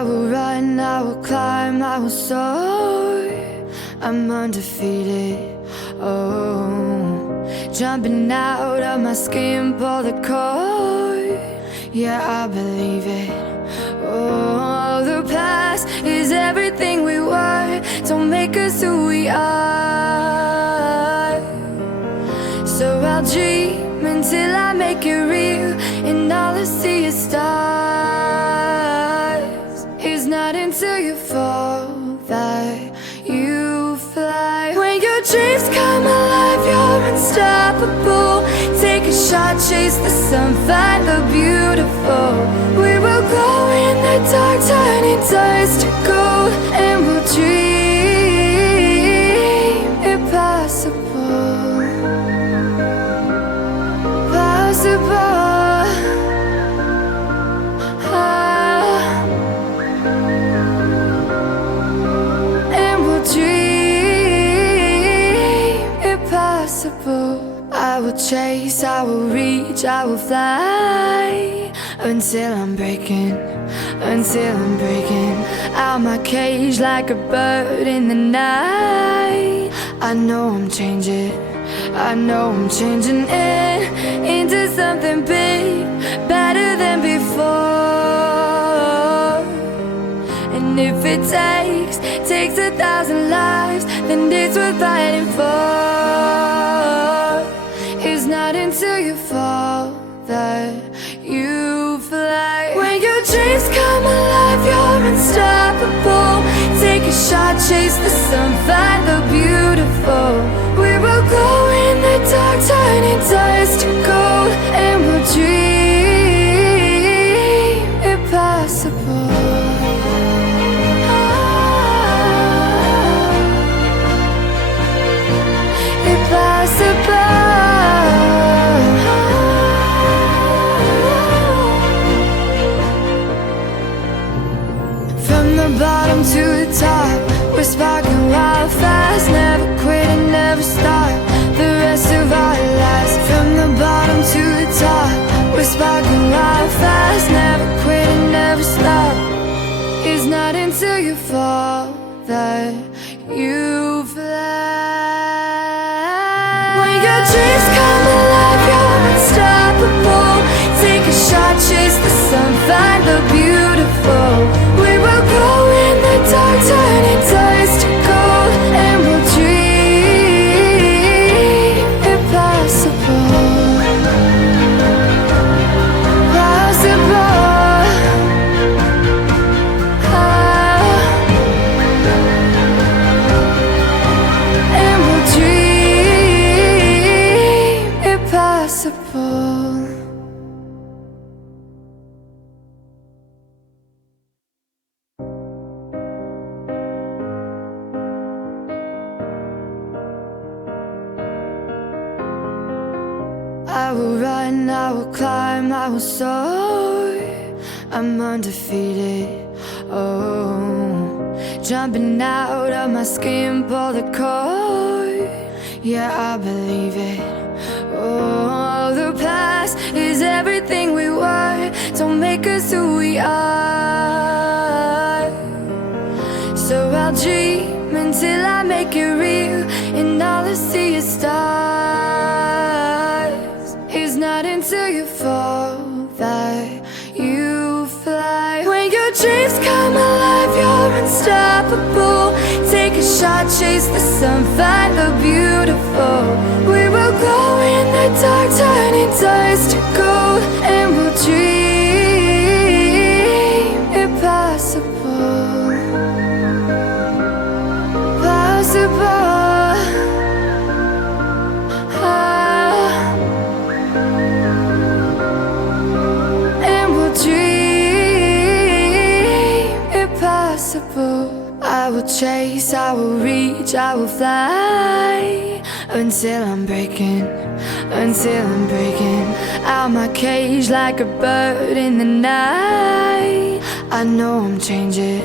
I will run, I will climb, I will soar. I'm undefeated, oh. Jumping out of my skin, pull the cord. Yeah, I believe it. Oh, the past is everything we were. Don't make us who we are. So I'll dream until I make it real, and all I see is stars. It's not until you fall that you fly. When your dreams come alive, you're unstoppable. Take a shot, chase the sun, find the beautiful. We will glow in the dark, turning dust to gold, and we'll dream impossible. Possible. And we'll dream impossible. I will chase, I will reach, I will fly until I'm breaking out my cage like a bird in the night. I know I'm changing it into something big, better than before. And if it takes 1,000 lives, then it's worth fighting for. It's not until you fall that you fly. When your dreams come alive, you're unstoppable. Take a shot, chase the sun, find the beautiful. We will go in the dark, turning dust to gold, and we'll dream impossible. Impossible. From the bottom to the top, we're sparking wild fast. Never quit and never stop the rest of our lives. From the bottom to the top, we're sparking wild fast. Never quit and never stop. It's not until you fall that you fly. When your dreams come alive, you're unstoppable. Take a shot, chase the sun, find the beautiful. We will go in the dark, turning dust to gold, and we'll dream impossible. Possible. And we'll dream impossible. I will run, I will climb, I will soar. I'm undefeated, oh. Jumping out of my skin, pull the cord. Yeah, I believe it. Oh, the past is everything we were. Don't make us who we are. So I'll dream until I make it real, and all I see is stars. It's not until you fall that you fly. When your dreams come alive, you're unstoppable. Take a shot, chase the sun, find the beautiful. We will glow in the dark, turning dust to gold, and we'll dream impossible. Possible. I will chase, I will reach, I will fly until I'm breaking out my cage like a bird in the night. I know I'm changing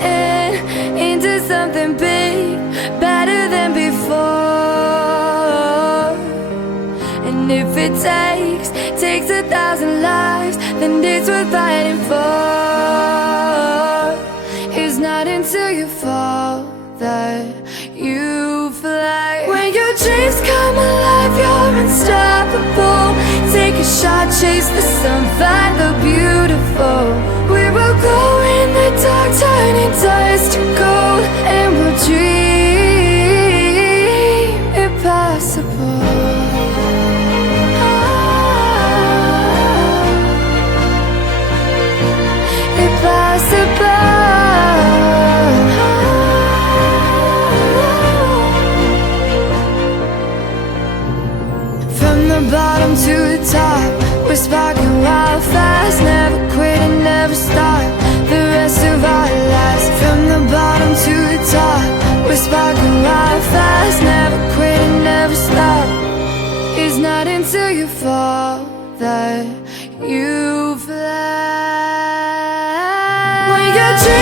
it into something big, better than before. And if it takes 1,000 lives, then it's worth fighting for. fears come alive, you're unstoppable. Take a shot, chase the sun, find the beautiful. We will go in the dark, turning dust to gold, and we'll dream impossible. From the bottom to the top, we're sparking wild fast. Never quit and never stop the rest of our lives. From the bottom to the top, we're sparking wild fast. Never quit and never stop. It's not until you fall that you fly. When your dreams